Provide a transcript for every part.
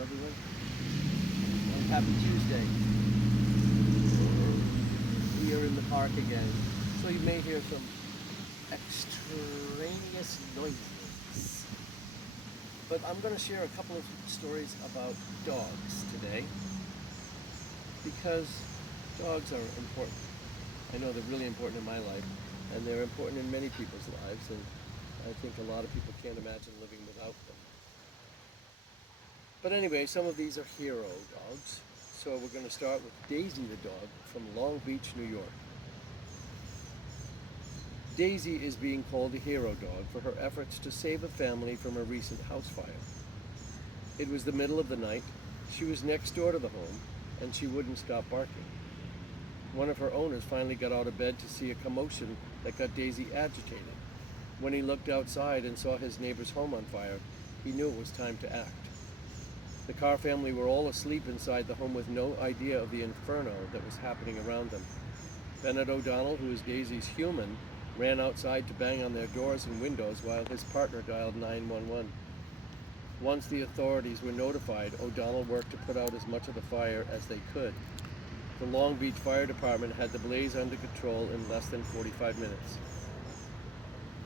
everyone. Happy Tuesday. We are in the park again, so you may hear some extraneous noises. But I'm going to share a couple of stories about dogs today, because dogs are important. I know they're really important in my life, and they're important in many people's lives, and I think a lot of people can't imagine living without them. But anyway, some of these are hero dogs. So we're going to start with Daisy the dog from Long Beach, New York. Daisy is being called a hero dog for her efforts to save a family from a recent house fire. It was the middle of the night. She was next door to the home, and she wouldn't stop barking. One of her owners finally got out of bed to see a commotion that got Daisy agitated. When he looked outside and saw his neighbor's home on fire, he knew it was time to act. The Carr family were all asleep inside the home with no idea of the inferno that was happening around them. Bennett O'Donnell, who is Daisy's human, ran outside to bang on their doors and windows while his partner dialed 911. Once the authorities were notified, O'Donnell worked to put out as much of the fire as they could. The Long Beach Fire Department had the blaze under control in less than 45 minutes.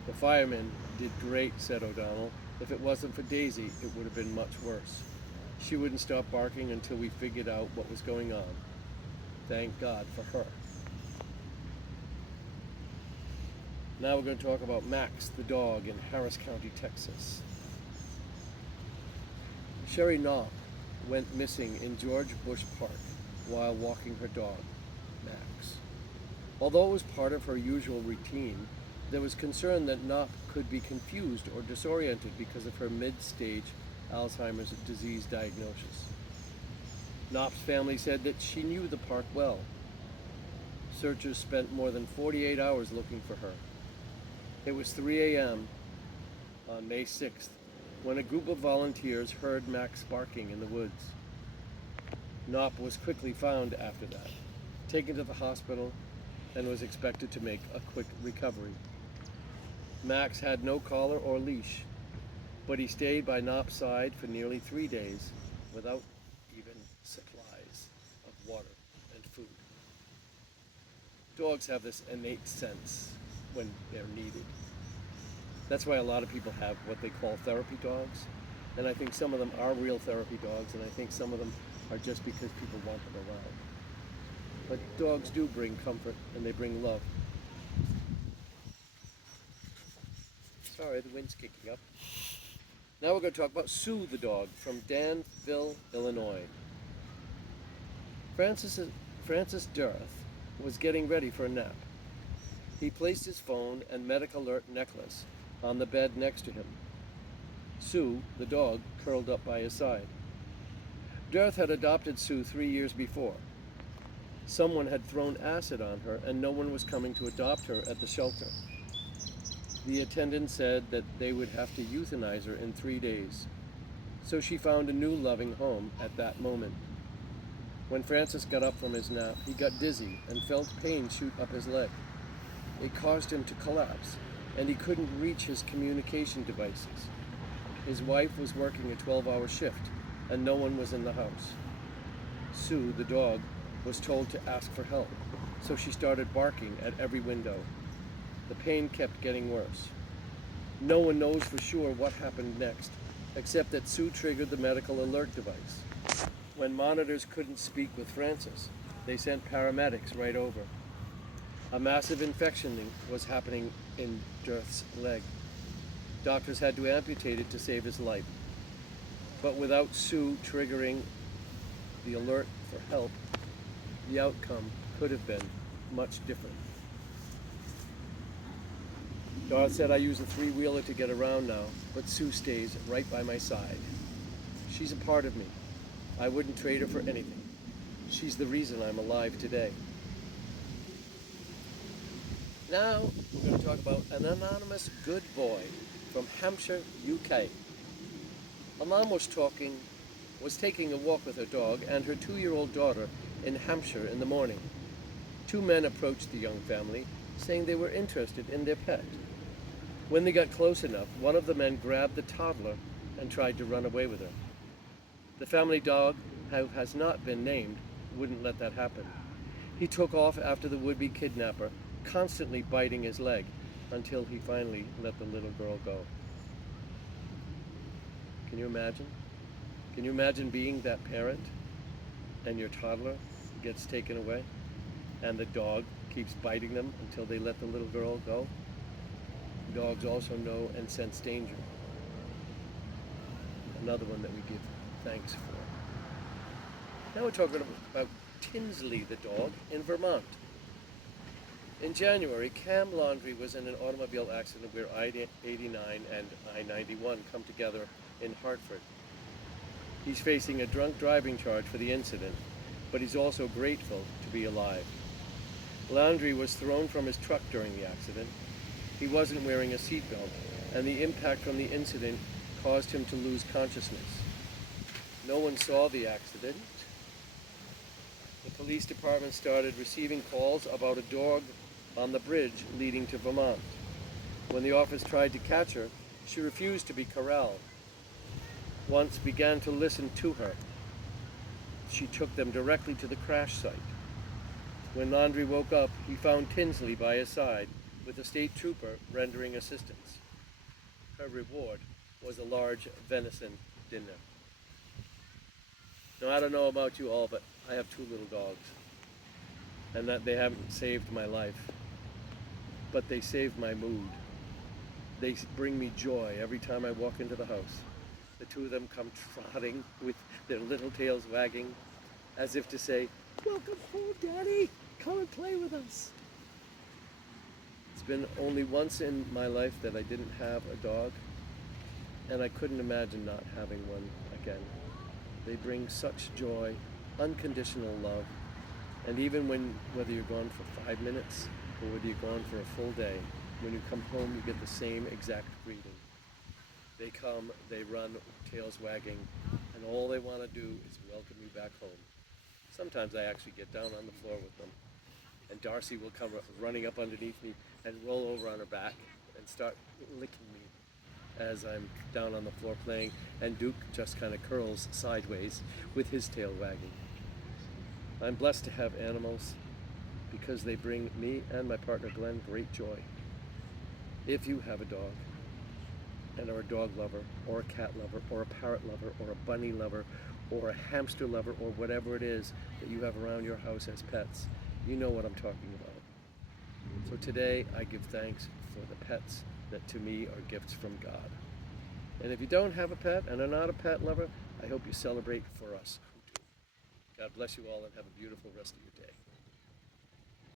"The firemen did great," said O'Donnell. "If it wasn't for Daisy, it would have been much worse. She wouldn't stop barking until we figured out what was going on. Thank God for her." Now we're going to talk about Max, the dog, in Harris County, Texas. Sherry Knopp went missing in George Bush Park while walking her dog, Max. Although it was part of her usual routine, there was concern that Knopp could be confused or disoriented because of her mid-stage Alzheimer's disease diagnosis. Knopp's family said that she knew the park well. Searchers spent more than 48 hours looking for her. It was 3 a.m. on May 6th when a group of volunteers heard Max barking in the woods. Knopp was quickly found after that, taken to the hospital, and was expected to make a quick recovery. Max had no collar or leash, but he stayed by Knopp's side for nearly 3 days without even supplies of water and food. Dogs have this innate sense when they're needed. That's why a lot of people have what they call therapy dogs, and I think some of them are real therapy dogs, and I think some of them are just because people want them around. But dogs do bring comfort, and they bring love. Sorry, the wind's kicking up. Now we're going to talk about Sue the dog from Danville, Illinois. Francis Durth was getting ready for a nap. He placed his phone and medical alert necklace on the bed next to him. Sue, the dog, curled up by his side. Durth had adopted Sue 3 years before. Someone had thrown acid on her, and no one was coming to adopt her at the shelter. The attendant said that they would have to euthanize her in 3 days. So she found a new loving home at that moment. When Francis got up from his nap, he got dizzy and felt pain shoot up his leg. It caused him to collapse, and he couldn't reach his communication devices. His wife was working a 12-hour shift, and no one was in the house. Sue, the dog, was told to ask for help, so she started barking at every window. The pain kept getting worse. No one knows for sure what happened next, except that Sue triggered the medical alert device. When monitors couldn't speak with Francis, they sent paramedics right over. A massive infection was happening in Durth's leg. Doctors had to amputate it to save his life. But without Sue triggering the alert for help, the outcome could have been much different. Durth said, "I use a three-wheeler to get around now, but Sue stays right by my side. She's a part of me. I wouldn't trade her for anything. She's the reason I'm alive today." Now we're going to talk about an anonymous good boy from Hampshire, UK. A mom was taking a walk with her dog and her 2-year-old daughter in Hampshire in the morning. 2 men approached the young family, saying they were interested in their pet. When they got close enough, one of the men grabbed the toddler and tried to run away with her. The family dog, who has not been named, wouldn't let that happen. He took off after the would-be kidnapper, constantly biting his leg, until he finally let the little girl go. Can you imagine? Can you imagine being that parent and your toddler gets taken away and the dog keeps biting them until they let the little girl go? Dogs also know and sense danger. Another one that we give thanks for. Now we're talking about Tinsley the dog in Vermont. In January, Cam Laundrie was in an automobile accident where I-89 and I-91 come together in Hartford. He's facing a drunk driving charge for the incident, but he's also grateful to be alive. Laundrie was thrown from his truck during the accident. He wasn't wearing a seatbelt, and the impact from the incident caused him to lose consciousness. No one saw the accident. The police department started receiving calls about a dog on the bridge leading to Vermont. When the officer tried to catch her, she refused to be corralled. Once began to listen to her. She took them directly to the crash site. When Laundrie woke up, he found Tinsley by his side, with a state trooper rendering assistance. Her reward was a large venison dinner. Now, I don't know about you all, but I have two little dogs, and that they haven't saved my life, but they save my mood. They bring me joy every time I walk into the house. The two of them come trotting with their little tails wagging, as if to say, "Welcome home, Daddy. Come and play with us." It's been only once in my life that I didn't have a dog, and I couldn't imagine not having one again. They bring such joy, unconditional love, and even whether you're gone for 5 minutes or whether you're gone for a full day, when you come home, you get the same exact greeting. They come, they run, tails wagging, and all they want to do is welcome you back home. Sometimes I actually get down on the floor with them, and Darcy will come running up underneath me and roll over on her back and start licking me as I'm down on the floor playing, and Duke just kind of curls sideways with his tail wagging. I'm blessed to have animals because they bring me and my partner Glenn great joy. If you have a dog and are a dog lover or a cat lover or a parrot lover or a bunny lover or a hamster lover or whatever it is that you have around your house as pets, you know what I'm talking about. So today I give thanks for the pets that to me are gifts from God. And if you don't have a pet and are not a pet lover, I hope you celebrate for us who do. God bless you all and have a beautiful rest of your day.